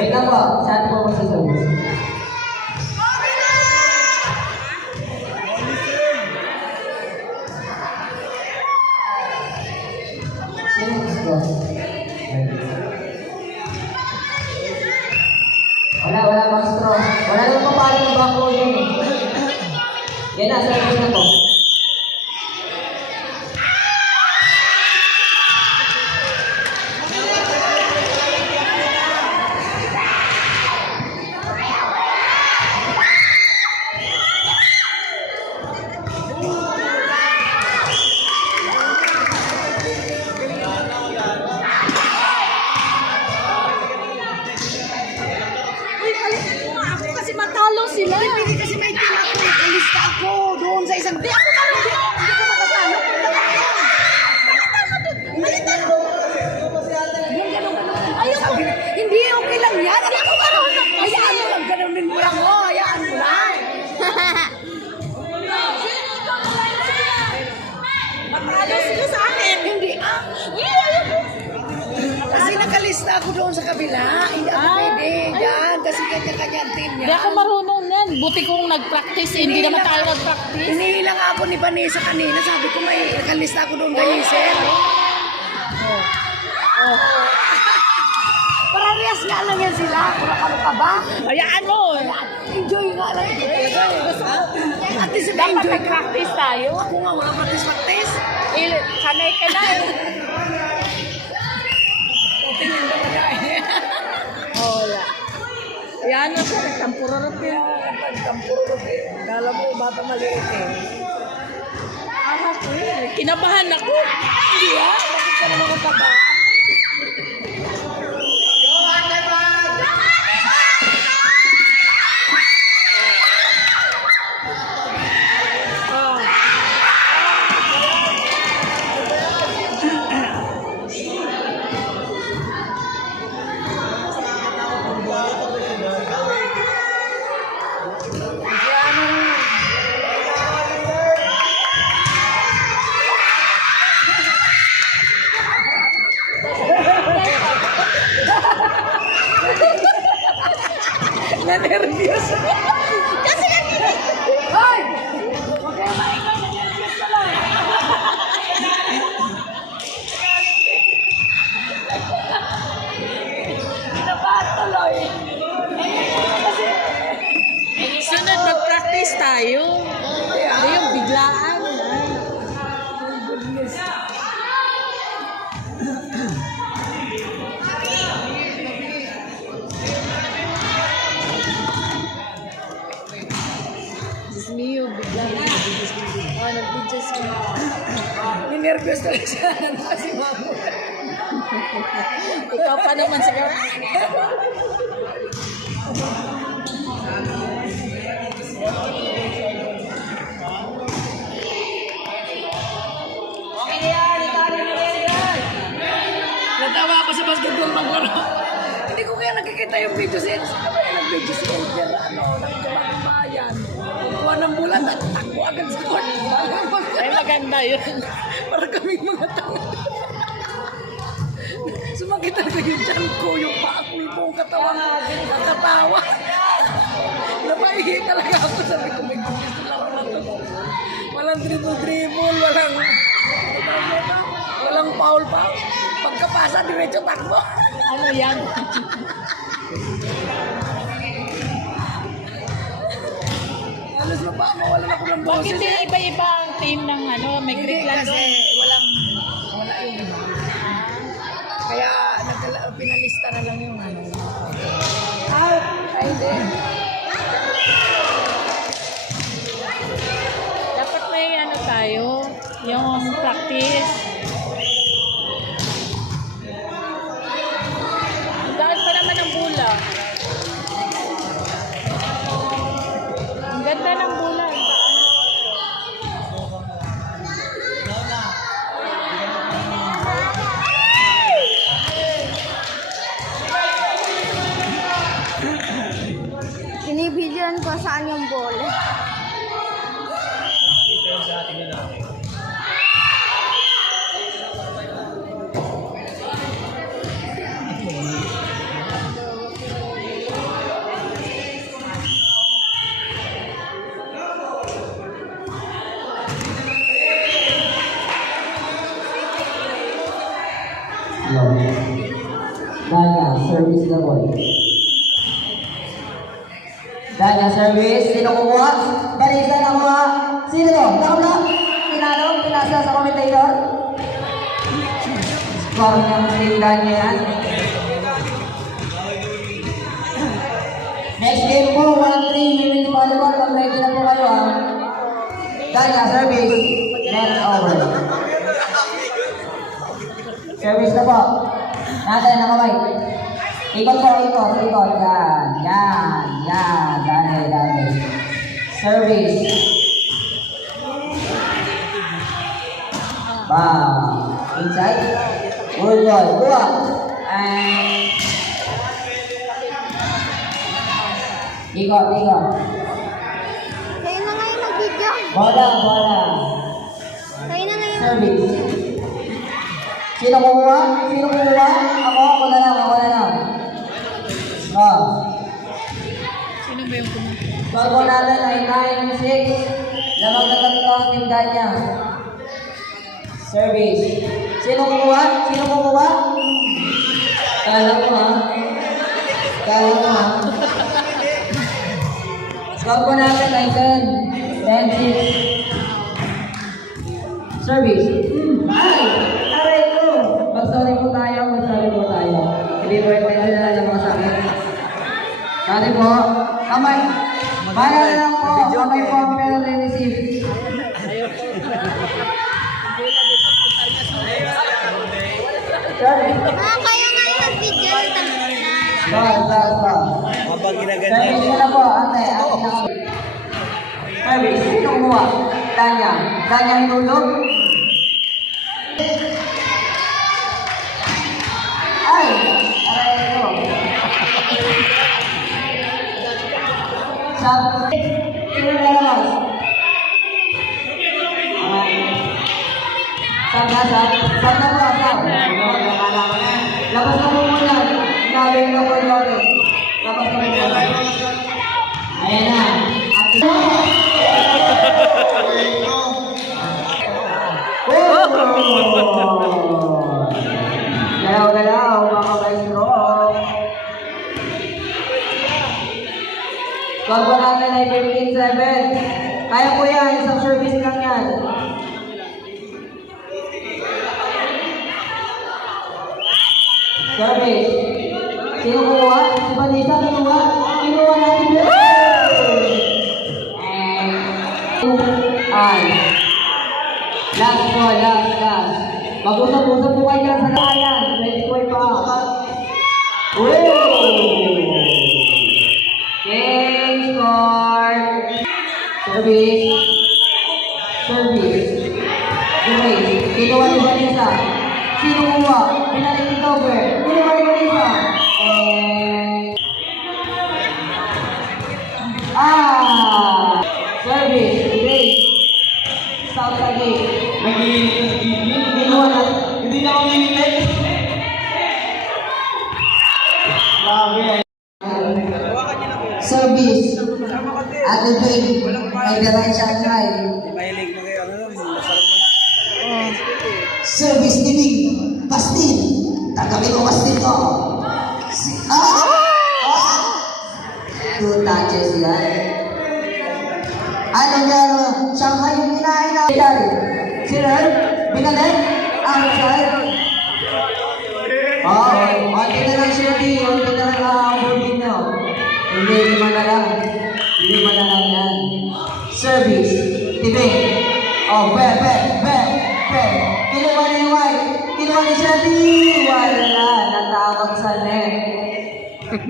Wait lang po, saan po magsasabi? Sino gusto? Wala maestro. Wala naman pa paano ng bako yun eh. Yan na, service na to. Kasi matalo sila. Hindi kasi may team ako. Ilista ako doon sa isang... Hindi ako matatalo. Ayoko. Hindi, okay lang yan. Hindi ako marunong. Hayaan mo lang. Ganunin mo lang. Hayaan mo lang. Matalo sila sa akin. Hindi. Kasi nakalista ako doon sa kabila. Hindi ako pwede. Yan. Kasi kanya-kanya team yan. Hindi ako marunong yan. Buti kong nag-practice. Hindi naman tayo nag-practice. Hinihilang ako ni Vanessa kanina. Sabi ko may nakalista ako doon kay Hazel. Parehas nga lang yan sila. Kurakalo ka ba? Hayaan mo. Enjoy nga lang ito talaga. Gusto ko. At least Dapat enjoy ka. mag-practice tayo. Ako nga wala practice. Sanay ka na eh. Tingin ba na Wala. Hayaan mo siya. Nagtampurarap yan. Nagtampuro ko eh. Kala mo bata maliit eh. Kinabahan ako. Hindi ah. Bakit ka naman mataba? Na-nervyos. Kasi Hoy! Okay, maingay. Na-nervyos ka lang. Kinabahan tuloy. sunod mag-practice tayo. Hindi yung biglaan. Diyos mio, biglaan. Nag-videos ko. Ninervyos talaga siya. Kasi mamo. Ikaw pa naman siguro. Natawa ako sa basketball maglaro. Hindi ko kaya nakikita yung video sa Elsa. Ano kaya nag-video si Elsa? Ano, nang bayan. Kukuha ng bulan, takbo agad sa court. Ay, maganda yun. Para kaming mga tanga. Sumakit talaga yung tiyan ko, yung paa ko, yung buong katawan ko. Nakatawa. Napaihi talaga ako. Sabi ko, may gusto lang ako na to. Walang dribble, walang foul. Pagkapasa, diretso takbo. Ano yan? Halos na pa, mawalan ako ng boses. Bakit yung iba-iba ang team ng ano, may Hindi Greek lang kasi doon? wala yung iba. Kaya pinalista na lang yung ano. Ay, din. Dapat may ano tayo, yung practice. Ang daan pa naman ng bula. Ang ganda ng bula. Binibidyoan ko saan yung bola. Slow. Danya, service the ball. Danya, service. Sino kumuha? Balisa na kumuha. Sino to? Nakablock? Tinanong? Pinasa sa commentator? Score ng team Danya yan. Next game po, 1-3, women's volleyball. Pag-ready na po kayo ha. Danya, service. Net over. Service na po. Natin na kamay. Ikot po, ikot, ikot. Yan, yan, yan. Dami, dami. Service. Bam. Inside. Good ball. Kuha. And ikot, ikot. Kayo na ngayon mag-video. Bola, bola. Kayo na ngayon Service. Sino kumuha? Sino kumuha? Ako na lang, ako na lang. Oh. Sino ba yung kumuha? Bago natin ay 9-6. Lamang na tatlo ang team Danya. Service. Sino kumuha? Sino kumuha? Kala mo ha? Kala mo ha? Bago natin ay 10-6. Service. Ay! Aray ko! Mag-sorry po tayo, mag-sorry po tayo. Hindi po ito na lang ng mga sakit. Sorry po. Kamay. Bala na lang po. Kamay po ang pero receive. Sorry. Kayo ngayon mag-video. Ba. Habang ginaganyan. Service ko na po. Ate, ate na kami. Service. Sino kumuha? Danya. Danya hinulog. Ay! Aray ko. Sabi. Sino na naman? Sab na po. Labas na po muna. Sabi na po yun. Labas na po muna. Ayan na. Galaw-galaw, mga maestro. Bago natin ay 15-7. Kaya po yan, isang service lang yan. Service. Sino kumuha? Si Vanessa kumuha? Kinuha natin yun. And last po, last. Mag-usap-usap po kayo sa layan. Pwede po ipa. Game score. Service. Kinuha ni Vanessa. Sino kumuha? Pinalik ni Tober. Kinuha ni Vanessa. Service. Great. South lagi. Kinuha na. Hindi na ako minilip. Service. At the break. May dalay Shanghai. Mahilig mo kayo. Masarap mo. Service dinig. Pastil. Tagamin mo pastil ko. Two touches yan. Ano nga Shanghai yung kinain na. Sino? Binalik? Outside? Onti na lang shooting. Onti na lang holding nyo. Hindi man na lang yan. Service. Tibing. Back. Kinuha ni White. Kinuha ni Shelby. Wala. Natakot sa net.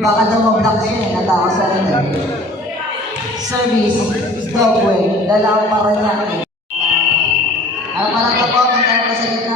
Baka daw mablock siya. Natakot sa net. Service. Dogway. Dalawang parang yan. Ang parang kapag ang tayo sa gitna.